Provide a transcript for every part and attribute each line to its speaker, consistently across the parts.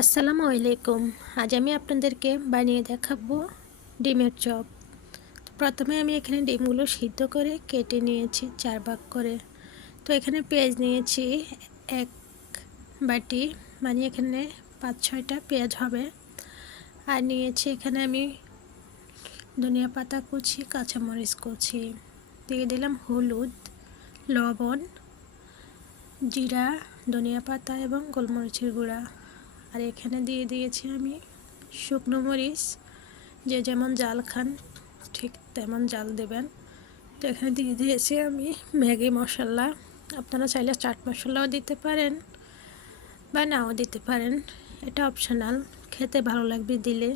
Speaker 1: আসসালামু আলাইকুম। আজ আমি আপনাদেরকে বানিয়ে দেখাবো ডিমের চপ। প্রথমে আমি এখানে ডিমগুলো সিদ্ধ করে কেটে নিয়েছি চার ভাগ করে। তো এখানে পেঁয়াজ নিয়েছি এক বাটি মানে এখানে পাঁচ ছয়টা পেঁয়াজ হবে। আর নিয়েছি এখানে আমি ধনিয়া পাতা কুচি, কাঁচামরিচ কুচি। দিয়ে দিলাম হলুদ, লবণ, জিরা, ধনিয়া পাতা এবং গোলমরিচের গুঁড়া। আর এখানে দিয়ে দিয়েছি আমি শুকনো মরিচ, যে যেমন জাল খান ঠিক তেমন জাল দেবেন। তো এখানে দিয়ে দিয়েছি আমি ম্যাগি মশলা। আপনারা চাইলে চাট মশলাও দিতে পারেন বা নাও দিতে পারেন, এটা অপশনাল খেতে ভালো লাগবে দিলে।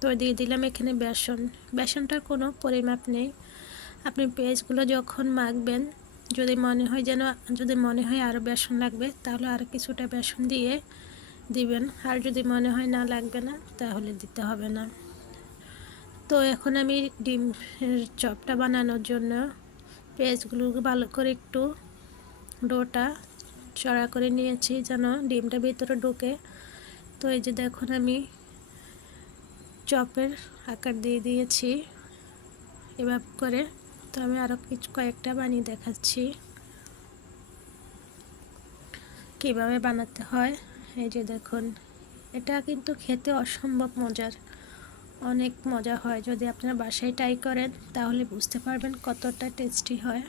Speaker 1: তো দিয়ে দিলাম এখানে বেসন, বেসনটার কোনো পরিমাপ নেই। আপনি পেঁয়াজগুলো যখন মাখবেন, যদি মনে হয় যেন, যদি মনে হয় আরও বেসন লাগবে, তাহলে আর কিছুটা বেসন দিয়ে দিবেন। আর যদি মনে হয় না লাগবে না, তাহলে দিতে হবে না। তো এখন আমি ডিম চপটা বানানোর জন্য পেঁয়াজগুলো ভালো করে একটু ডোটা চড়া করে নিয়েছি যেন ডিমটা ভিতরে ঢুকে। তো এই যে দেখুন আমি চপের আকার দিয়ে দিয়েছি এভাবে করে। তো আমি আরও কিছু কয়েকটা বানিয়ে দেখাচ্ছি। কীভাবে বানাতে হয়। এই যে দেখুন, এটা কিন্তু খেতে অসম্ভব মজার। অনেক মজা হয়। যদি আপনারা বাসায় ট্রাই করেন, তাহলে বুঝতে পারবেন কতটা টেস্টি হয়।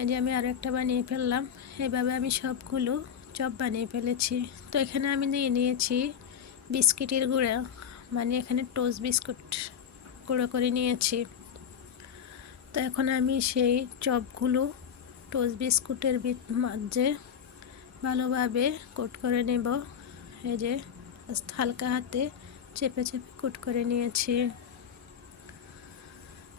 Speaker 1: এই যে আমি আরও একটা বানিয়ে ফেললাম। এভাবে আমি সবগুলো চপ বানিয়ে ফেলেছি। তো এখানে আমি নিয়ে নিয়েছি বিস্কিটের গুঁড়া। মানে এখানে টোস্ট বিস্কুট গুঁড়ো করে নিয়েছি। তো এখন আমি সেই চপগুলো টোস্ট বিস্কুটের মাঝে ভালোভাবে কোট করে নেব। এই যে হালকা হাতে চেপে চেপে কোট করে নিয়েছি।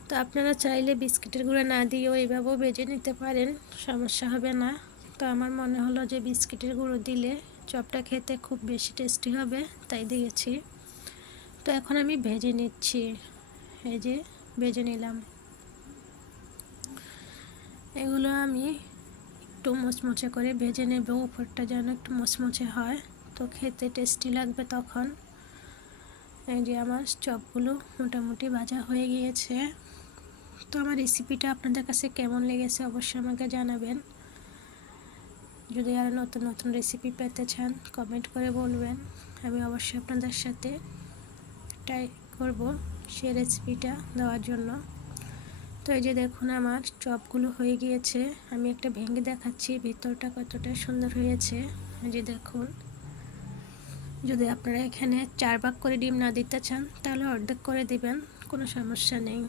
Speaker 1: তো আপনারা চাইলে বিস্কিটের গুঁড়ো না দিয়েও এইভাবেও বেজে নিতে পারেন, সমস্যা হবে না। তো আমার মনে হলো যে বিস্কিটের গুঁড়ো দিলে চপটা খেতে খুব বেশি টেস্টি হবে, তাই দিয়েছি। তো এখন আমি ভেজে নিচ্ছি। এই যে ভেজে নিলাম। এগুলো আমি একটু মুচমুচে করে ভেজে নেব, উপরটা যেন একটু মুচমুচে হয়। তো খেতে টেস্টি লাগবে তখন। এই যে আমার চপগুলো মোটামুটি ভাজা হয়ে গিয়েছে। তো আমার রেসিপিটা আপনাদের কাছে কেমন লেগেছে অবশ্যই আমাকে জানাবেন। যদি আরও নতুন নতুন রেসিপি পেতে চান কমেন্ট করে বলবেন। আমি অবশ্যই আপনাদের সাথে ট্রাই করব সেই রেসিপিটা দেওয়ার জন্য। তো এই যে দেখুন আমার চপগুলো হয়ে গিয়েছে। আমি একটা ভেঙে দেখাচ্ছি, ভিতরটা কতটা সুন্দর হয়েছে। এই যে দেখুন, যদি আপনারা এখানে চার ভাগ করে ডিম না দিতে চান, তাহলে অর্ধেক করে দিবেন, কোনো সমস্যা নেই।